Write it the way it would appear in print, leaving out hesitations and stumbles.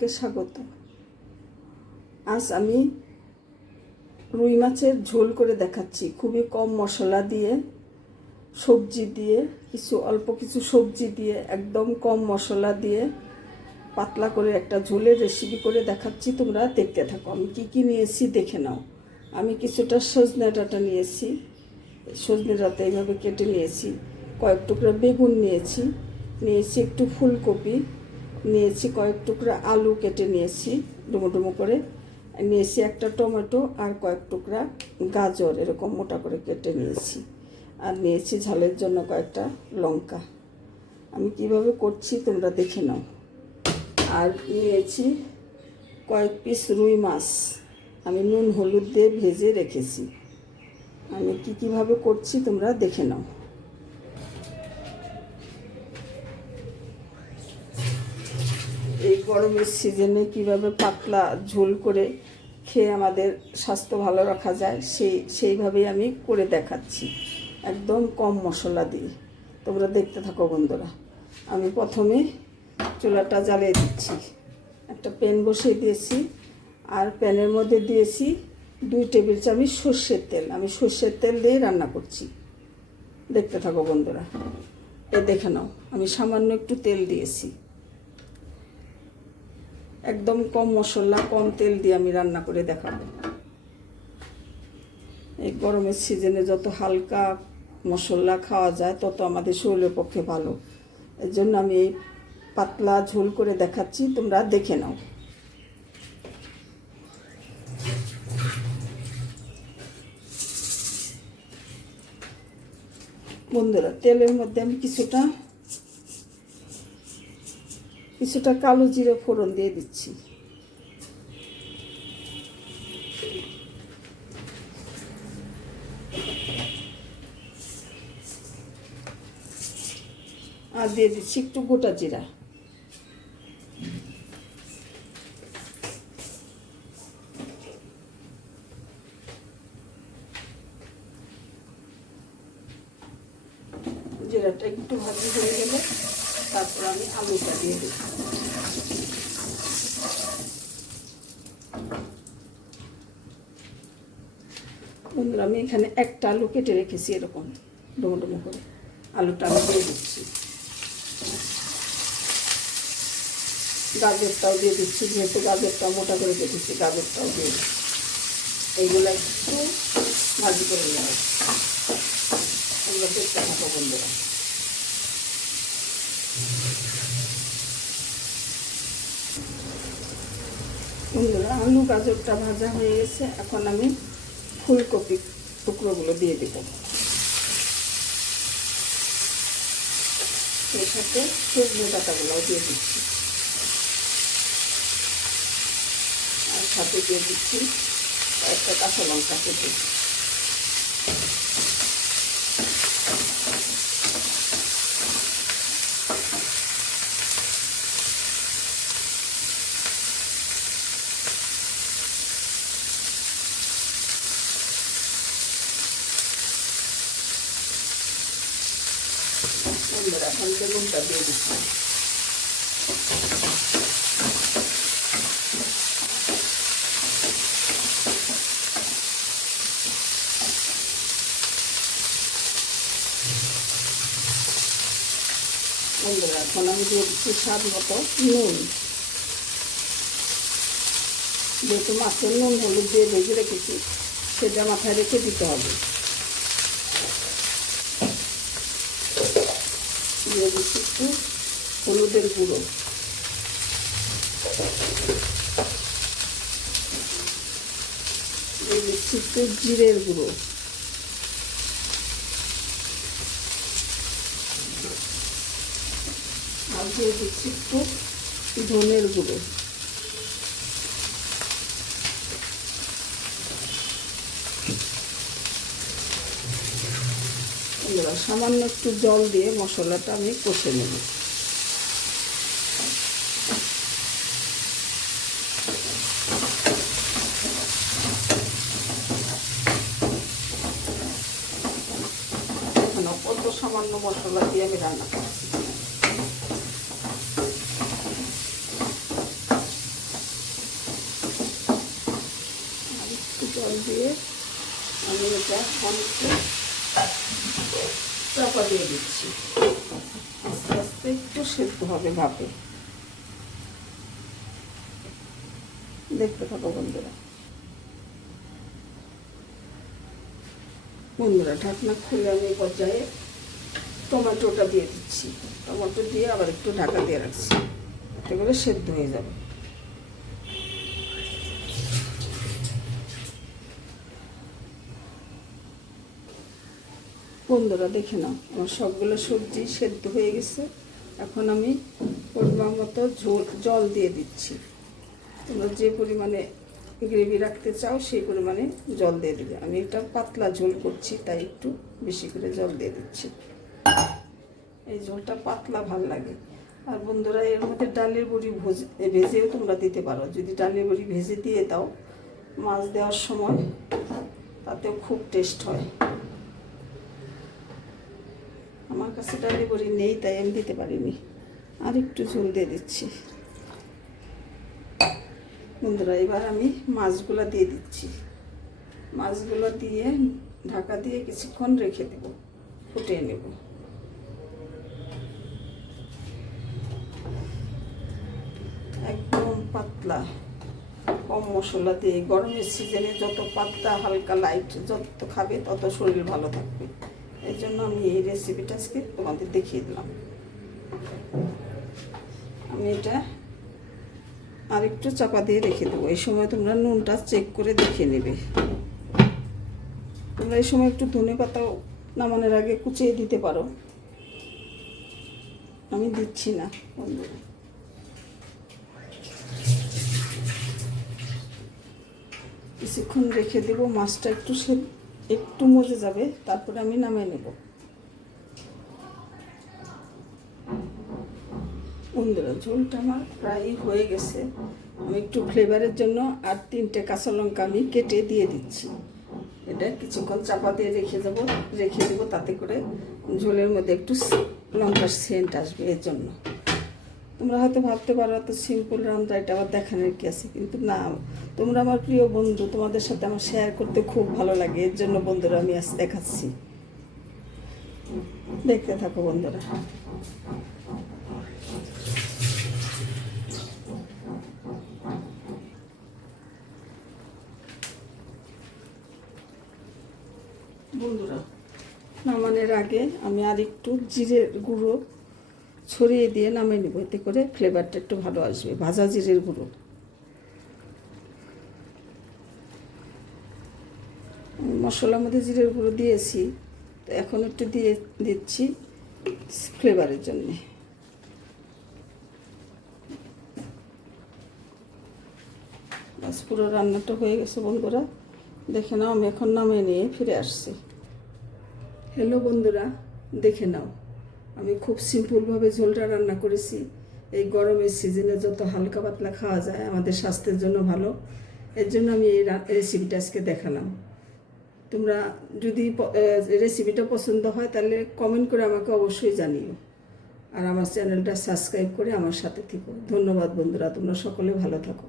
কে স্বাগত। আজ আমি রুই মাছের ঝোল করে দেখাচ্ছি, খুবই কম মশলা দিয়ে, সবজি দিয়ে, অল্প কিছু সবজি দিয়ে, একদম কম মশলা দিয়ে পাতলা করে একটা ঝোলের রেসিপি করে দেখাচ্ছি। তোমরা দেখতে থাকো। আমি কি কি নিয়েছি দেখে নাও। আমি কিছুটা সজনে ডাঁটা নিয়েছি, সজনে ডাঁটা এইভাবে কেটে নিয়েছি। কয়েক টুকরা বেগুন নিয়েছি, একটু ফুলকপি নিয়েছি, কয়েক টুকরা আলু কেটে নিয়েছি ডুমো ডুমো করে নিয়েছি, একটা টমেটো আর কয়েক টুকরা গাজর এরকম মোটা করে কেটে নিয়েছি, আর নিয়েছি ঝালের জন্য কয়েকটা লঙ্কা। আমি কিভাবে করছি তোমরা দেখে নাও। আর নিয়েছি কয়েক পিস রুই মাছ, আমি নুন হলুদ দিয়ে ভেজে রেখেছি। আমি কিভাবে করছি তোমরা দেখে নাও। এই গরমের সিজনে কিভাবে পাতলা ঝোল করে খেয়ে আমাদের স্বাস্থ্য ভালো রাখা যায় সেইভাবেই আমি করে দেখাচ্ছি, একদম কম মশলা দিয়ে। তোমরা দেখতে থাকো বন্ধুরা। আমি প্রথমে চুলাটা জ্বালিয়ে দিচ্ছি, একটা প্যান বসিয়ে দিয়েছি, আর প্যানের মধ্যে দিয়েছি 2 টেবিল চামচ সর্ষের তেল। আমি সর্ষের তেল দিয়ে রান্না করছি, দেখতে থাকো বন্ধুরা। দেখে নাও, আমি সামান্য একটু তেল দিয়েছি, একদম কম মশলা কম তেল দিয়ে আমি রান্না করে দেখাবো। এই গরমের সিজনে যত হালকা মশলা খাওয়া যায় তত আমাদের শরীরের পক্ষে ভালো। এর জন্য আমি এই পাতলা ঝোল করে দেখাচ্ছি, তোমরা দেখে নাও। বন্ধুরা, তেলের মধ্যে আমি কিছুটা কালো জিরে ফোড়ন দিয়ে দিচ্ছি, আর দিয়ে দিচ্ছি একটু গোটা জিরা। জিরাটা একটু ভাজি হয়ে গেলে তারপর আমি আলুটা দিয়ে দিই। বন্ধুরা, আমি এখানে একটা আলু কেটে রেখেছি এরকম ডুমো ডুমো করে, আলুটা আমি দিয়ে দিচ্ছি। গাজরটাও দিয়ে দিচ্ছি, যেহেতু গাজরটা মোটা করে কেটেছি গাজরটাও দিয়ে দিচ্ছি। এইগুলো একটু ভাজি করে নেব, এগুলো দেখতে থাকো বন্ধুরা। বন্ধুরা, আলু গাজরটা ভাজা হয়ে গেছে, এখন আমি ফুলকপি টুকরোগুলো দিয়ে দেব। এর সাথে সজনে ডাঁটাগুলোও দিয়ে দিচ্ছি, আর সাথে দিয়ে দিচ্ছি একটা কাঁচা লঙ্কা কেটে। এখন বেগুনটা দিয়ে দিচ্ছি। বন্ধুরা, এখন আমি দিয়ে দিচ্ছি স্বাদ মতো নুন। যেহেতু মাছের নুন হলুদ দিয়ে ভেজে রেখেছি, সেটা মাথায় রেখে দিতে হবে। দিয়ে দিচ্ছি একটু হলুদের গুঁড়ো, দিয়ে দিচ্ছি একটু জিরের গুঁড়ো, আর দিয়ে দিচ্ছি একটু ধনের গুঁড়ো। সামান্য একটু জল দিয়ে মশলাটা আমি কষে নেব। কত সামান্য মশলা দিয়ে আমি রান্না করছি। আমি এটা অনেকটা চাপা দিয়ে দিচ্ছি, আস্তে আস্তে একটু সেদ্ধ হবে ভাপে। দেখতে থাকো বন্ধুরা। ঢাকনা খুলে আমি পর্যায়ে টমেটোটা দিয়ে দিচ্ছি। টমেটো দিয়ে আবার একটু ঢাকা দিয়ে রাখছি, এতে করে সেদ্ধ হয়ে যাবে। বন্ধুরা দেখে নাও, আমার সবগুলো সবজি সেদ্ধ হয়ে গেছে। এখন আমি পরিমাণ মতো জল দিয়ে দিচ্ছি। তোমরা যে পরিমাণে গ্রেভি রাখতে চাও সেই পরিমাণে জল দিয়ে দেবে। আমি এটা পাতলা ঝোল করছি, তাই একটু বেশি করে জল দিয়ে দিচ্ছি। এই ঝোলটা পাতলা ভাল লাগে। আর বন্ধুরা, এর মধ্যে ডালের বড়ি ভেজেও তোমরা দিতে পারো। যদি ডালের বড়ি ভেজে দিয়ে দাও মাছ দেওয়ার সময়, তাতেও খুব টেস্ট হয়। আমার কাছে ডালের বড়ি নেই, তাই আমি দিতে পারিনি। আর একটু ঝোল দিয়ে দিচ্ছি। বন্ধুরা, এবার আমি মাছগুলো দিয়ে দিচ্ছি। মাছগুলো দিয়ে ঢাকা দিয়ে কিছুক্ষণ রেখে দেব, ফুটিয়ে নেব। একদম পাতলা, কম মশলা দিয়ে। গরমের সিজনে যত পাতলা হালকা লাইট যত খাবে তত শরীর ভালো থাকবে। এই জন্য আমি এই রেসিপিটা আজকে তোমাদের দেখিয়ে দিলাম। আমি এটা আর একটু চাপা দিয়ে রেখে দেবো। এই সময় তোমরা নুনটা চেক করে দেখে নেবে। তোমরা এই সময় একটু ধনেপাতাও নামানোর আগে কুচিয়ে দিতে পারো, আমি দিচ্ছি না বন্ধুরা। কিছুক্ষণ রেখে দেবো, মাছটা একটু মজে যাবে, তারপরে আমি নামিয়ে নেব। বন্ধুরা, ঝোলটা আমার প্রায় হয়ে গেছে। আমি একটু ফ্লেভারের জন্য আর 3টে কাঁচা লঙ্কা আমি কেটে দিয়ে দিচ্ছি। এটা কিছুক্ষণ চাপা দিয়ে রেখে দেবো, তাতে করে ঝোলের মধ্যে একটু লঙ্কার সেন্ট আসবে। এর জন্য তোমরা হয়তো ভাবতে পারো এত সিম্পল রান্না, এটা আবার দেখানোর কি আছে, কিন্তু না, তোমরা আমার প্রিয় বন্ধু, তোমাদের সাথে আমার শেয়ার করতে খুব ভালো লাগে। এর জন্য বন্ধুরা আমি আজ দেখাচ্ছি, দেখতে থাকো বন্ধুরা। বন্ধুরা, নামানোর আগে আমি আর একটু জিরের গুঁড়ো ছড়িয়ে দিয়ে নামিয়ে নেব, এতে করে ফ্লেভারটা একটু ভালো আসবে। ভাজা জিরের গুঁড়ো মশলার মধ্যে জিরের গুঁড়ো দিয়েছি, তো এখন একটু দিয়ে দিচ্ছি ফ্লেভারের জন্যে। বাস, পুরো রান্নাটা হয়ে গেছে বন্ধুরা। দেখে নাও, আমি এখন নামিয়ে নিয়ে ফিরে আসছি। হ্যালো বন্ধুরা, দেখে নাও, আমি খুব সিম্পলভাবে ঝোলটা রান্না করেছি। এই গরমের সিজনে যত হালকা পাতলা খাওয়া যায় আমাদের স্বাস্থ্যের জন্য ভালো। এর জন্য আমি এই রেসিপিটা আজকে দেখালাম। তোমরা যদি রেসিপিটা পছন্দ হয় তাহলে কমেন্ট করে আমাকে অবশ্যই জানিও। আর আমার চ্যানেলটা সাবস্ক্রাইব করে আমার সাথে থেকো। ধন্যবাদ বন্ধুরা, তোমরা সকলে ভালো থাকো।